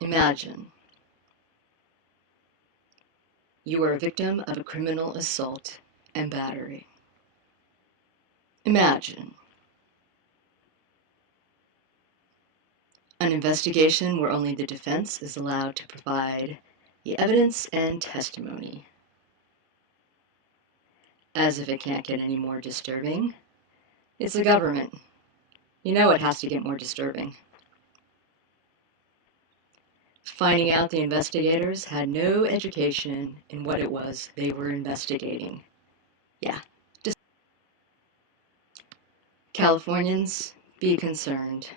Imagine you are a victim of a criminal assault and battery. Imagine an investigation where only the defense is allowed to provide the evidence and testimony. As if it can't get any more disturbing. It's the government. You know it has to get more disturbing. Finding out the investigators had no education in what it was they were investigating. Yeah. Californians, be concerned.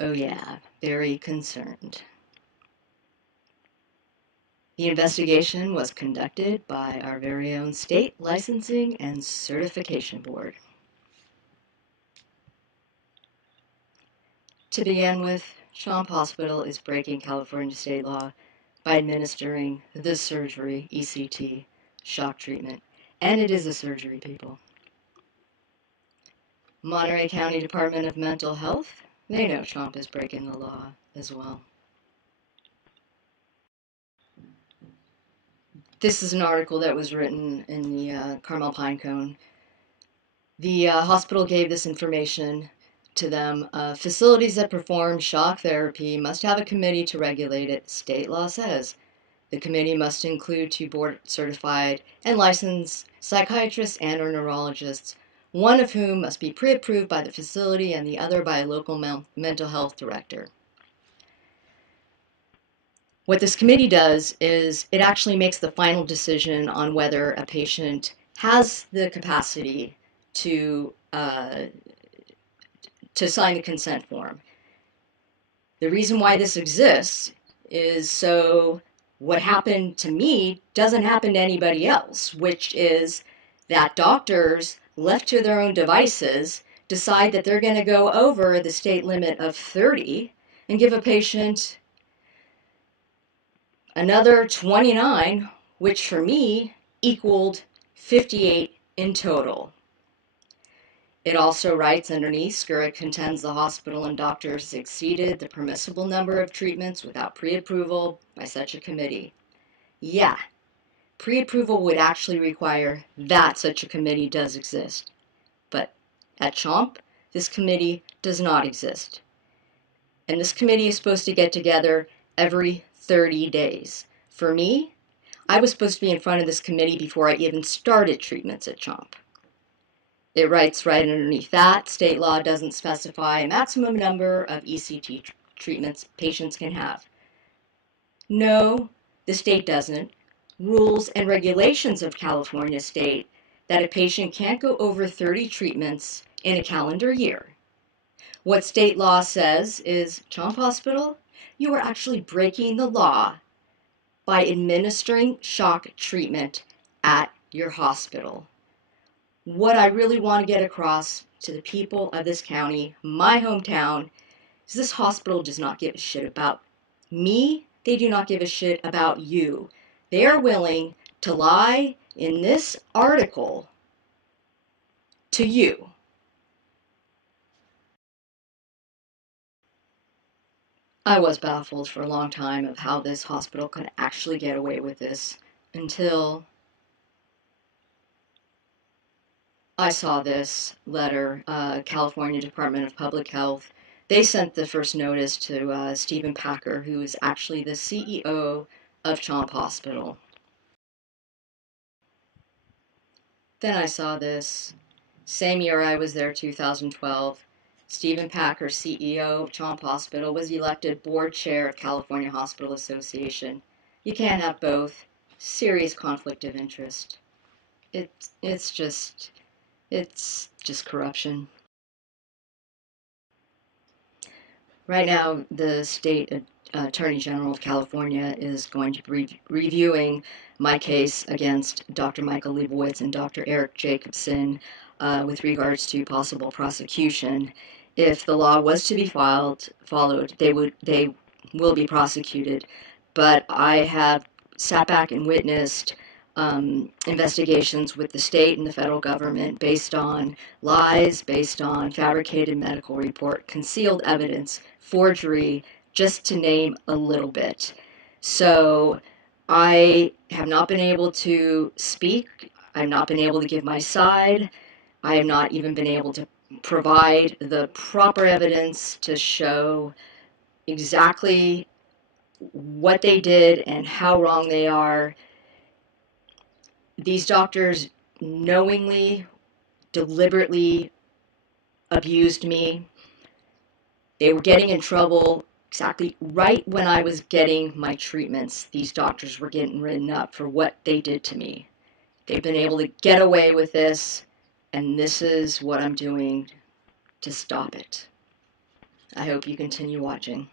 Oh yeah, very concerned. The investigation was conducted by our very own State Licensing and Certification Board. To begin with, CHOMP Hospital is breaking California state law by administering the surgery, ECT, shock treatment, and it is a surgery, people. Monterey County Department of Mental Health, they know CHOMP is breaking the law as well. This is an article that was written in the Carmel Pinecone. The hospital gave this information to them. Facilities that perform shock therapy must have a committee to regulate it. State law says the committee must include 2 board-certified and licensed psychiatrists and or neurologists, one of whom must be pre-approved by the facility and the other by a local mental health director. What this committee does is it actually makes the final decision on whether a patient has the capacity to sign the consent form. The reason why this exists is so what happened to me doesn't happen to anybody else, which is that doctors, left to their own devices, decide that they're going to go over the state limit of 30 and give a patient another 29, which for me equaled 58 in total. It also writes underneath, SCURA contends the hospital and doctors exceeded the permissible number of treatments without pre-approval by such a committee. Yeah, pre-approval would actually require that such a committee does exist. But at CHOMP, this committee does not exist. And this committee is supposed to get together every 30 days. For me, I was supposed to be in front of this committee before I even started treatments at CHOMP. It writes right underneath that, state law doesn't specify a maximum number of ECT treatments patients can have. No, the state doesn't. Rules and regulations of California state that a patient can't go over 30 treatments in a calendar year. What state law says is, CHOMP Hospital, you are actually breaking the law by administering shock treatment at your hospital. What I really want to get across to the people of this county, my hometown, is this hospital does not give a shit about me. They do not give a shit about you. They are willing to lie in this article to you. I was baffled for a long time of how this hospital could actually get away with this until I saw this letter, California Department of Public Health. They sent the first notice to Stephen Packer, who is actually the CEO of CHOMP Hospital. Then I saw this. Same year I was there, 2012. Stephen Packer, CEO of CHOMP Hospital, was elected board chair of California Hospital Association. You can't have both. Serious conflict of interest. It's just corruption. Right now, the state Attorney General of California is going to be reviewing my case against Dr. Michael Lebowitz and Dr. Eric Jacobson with regards to possible prosecution. If the law was to be followed, they will be prosecuted. But I have sat back and witnessed investigations with the state and the federal government based on lies, based on fabricated medical report, concealed evidence, forgery, just to name a little bit. So I have not been able to speak. I've not been able to give my side. I have not even been able to provide the proper evidence to show exactly what they did and how wrong they are. These doctors knowingly, deliberately abused me. They were getting in trouble exactly right when I was getting my treatments. These doctors were getting written up for what they did to me. They've been able to get away with this, and this is what I'm doing to stop it. I hope you continue watching.